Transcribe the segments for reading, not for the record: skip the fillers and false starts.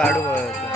आडू बघायचं.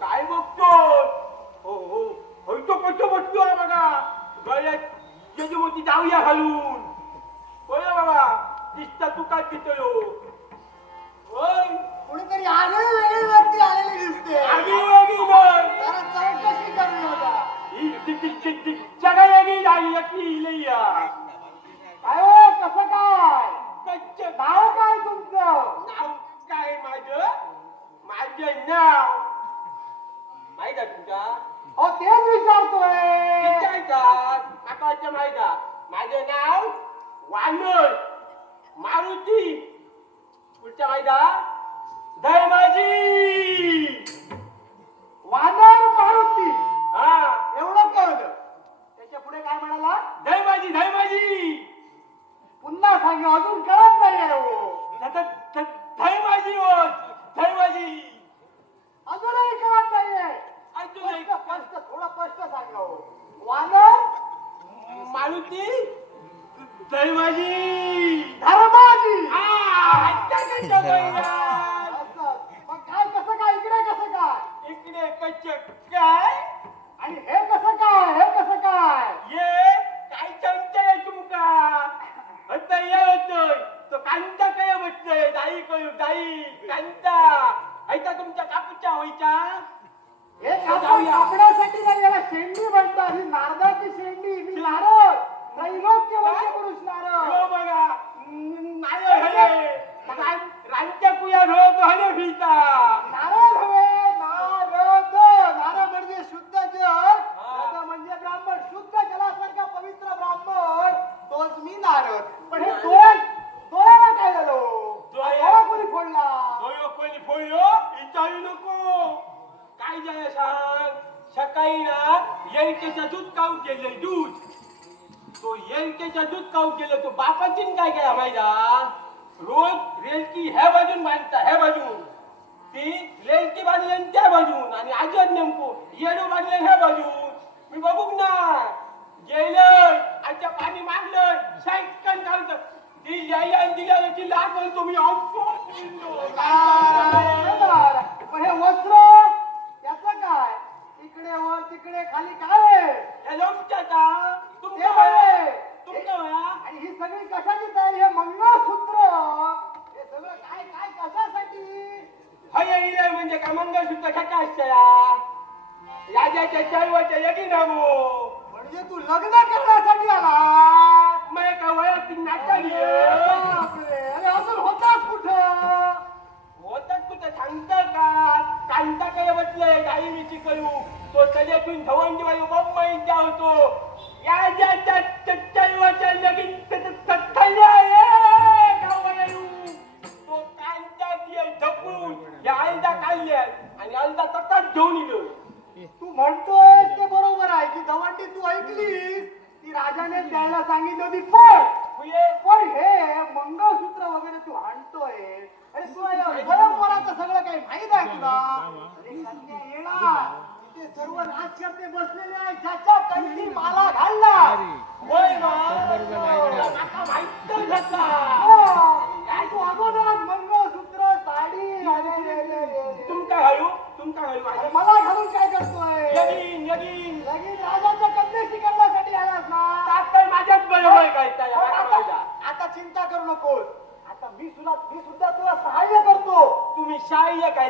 काय बघतो हो हो हो तो पट्टो बसतो बघा गळ्यात जजमोती जाऊया घालून होय बाबा दिसता तू काय पितयो होय कोणीतरी आगळी वेगळी व्यक्ती आलेली दिसते. आगी वेगळी बोल जरा चौकशी करून होता. ही जगा वेगळी झाली की लैया काय हो कसं काय कच्च नाव काय तुमचं? नाव काय माझं नाव माहित आहे तुमच्या हो तेच विचारतोय. विचारतात माका माहित आहे माझं नाव वानर मारुती पुढच्या माहित आहे धर्माजी वानर मारुती हा एवढं कळलं. त्याच्या पुढे काय म्हणाला? धर्माजी पुन्हा सांग अजून कळत नाही हो. धर्माजी हो धर्माजी अजूनही कळत नाहीये. अजून स्पष्ट थोडं स्पष्ट सांगा हो. वानर मारुती धर्माजी धर्माजी असं. मग काय कसं काय इकडे कसं काय इकडे कच्च काय आणि हे कसं काय हे कसं काय? ये काय चमचा तुमका होता ये होतोय तो कांता काय बसतोय दाई करू दाई कांता ऐका तुमच्या कापूच्या व्हायच्या हे कापडासाठी नाही याला शेंडी म्हणतात. ही नारदाची शेंडी ही नारळ त्रैलोक्य म्हणजे पुरुष नारळ. हो बघा नारळ हले रांच्या कुया घळतो हले फिरता नारळ हवे नारळ म्हणजे शुद्ध जल नारळ म्हणजे ब्राह्मण शुद्ध जलासारखा पवित्र ब्राह्मण तोच मी नारळ. पण हे डोळ्याला काय झालं? डोळा कोणी फोडला? दोयो कोणी फोडलो विचारू नको काय जाय सांग सकाळी ना येलकेचं दूध काऊ केलं दूध तो येलकेचं दूध काऊ केलं तो बापाचीन काय काय माहिती रोज रेलकी ह्या बाजून बांधता ह्या बाजून ती रेलकी बांधली त्या बाजून आणि आजच नेमको येडो बांधले ह्या बाजून मी बघूक ना गेलं आजच्या पाणी मारलं सायकल चालतं ती यायला दिल्या याची लाट बोलतो मी पण हे वस्त्र याचं काय? इकडे वर तिकडे खाली काय आहे? तुमचं आणि ही सगळी कशाची तयारी? हे मंगळसूत्र हे सगळं काय काय कशासाठी? हय म्हणजे काय मंगळसूत्र खटा असत्या राजाच्या चळवळच्या यगी नामो म्हणजे तू लग्न करण्यासाठी आला? मग का वयात नाटकाली अरे अजून होताच कुठं? होतात कुठं सांगतं का कांता काय बसलंय गाई मिची करू तो तल्यातून धवंडी वायू मुंबईत होतो राजाच्या चळवळच्या लगीन तो कांता ढकलून या अलदा काढल्यात आणि अलदा तटात घेऊन येलो तू म्हणतोय ते बरोबर आहे की दवंडी तू ऐकलीस ती राजाने द्यायला सांगितली होती पण हुये पण हे मंगळसूत्र वगैरे तू आणतोय आणि तुला या परंपराचं सगळं काही माहित आहे तुला अरे कन्या येणार ते सर्व राजकर्ते बसलेले आहेत ज्याच्या कंठी माला घालणार होय बा आता माहित नाही घातला काय तू अगोदरच मंगळसूत्र साडी तुमका घालू अरे मला घालून काय करतोय लगीन लगीन लगीन राजाच्या कन्येशी करण्यासाठी आलास ना आता माझ्याच बरोबर काय आता चिंता करू नकोस आता मी सुद्धा तुला सहाय्य करतो तुम्ही सहाय्य काय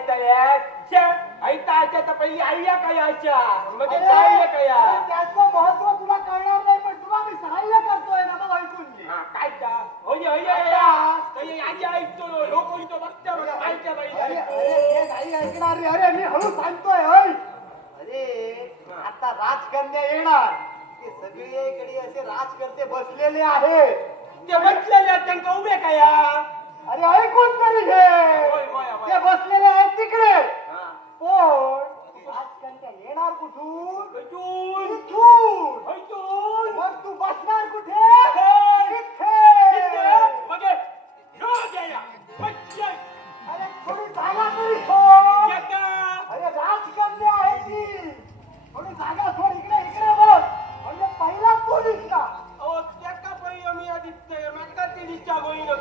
ऐता पहिली आय्या काय यायच्या म्हणजे अरे, सहाय्य काय अरे, त्याचं महत्व तुला कळणार नाही पण तुला मी सहाय्य करतोय ना मग ऐकून घे काय का होय होय आजी ऐकतो लोक इथं बघत्या बघा माहिती अरे हे नाही ऐकणार रे अरे मी हळू सांगतोय होय अरे आता राजकन्या येणार ते सगळीकडे असे राजकर्ते बसलेले आहेत ते बसलेले त्यांना उभे काय अरे ऐकून तरी घे ते बसलेले आहेत तिकडे पण राजकन्या येणार कुठून इथून मग तू बसणार कुठे इथे अरे थोडी जागा तरी सोड अरे राजकन्या आहे ती थोडी जागा सोड इकडे बस म्हणजे पहिला तू दिसणार हे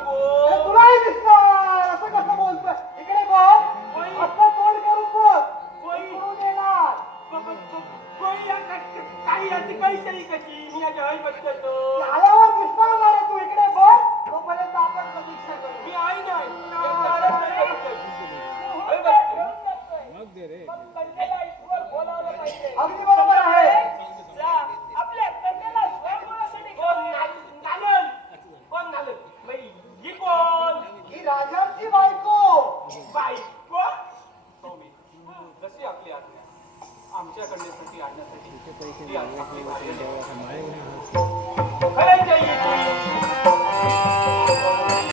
तुलाही दिसणार असं कसं बोलतोय इकडे बस असं तोंड करून बस इकडून येणार आल्यावर दिसणार ना रे तू इकडे बस तोपर्यंत आपण प्रतीक्षा करू अगदी बरोबर आहे आपल्या कन्याला स्वयंवरासाठी कोण घालत ही कोण ही राजांची बायको बायको जशी आपली आज्ञा आमच्या कन्यासाठी आणण्यासाठी ती आपली भारी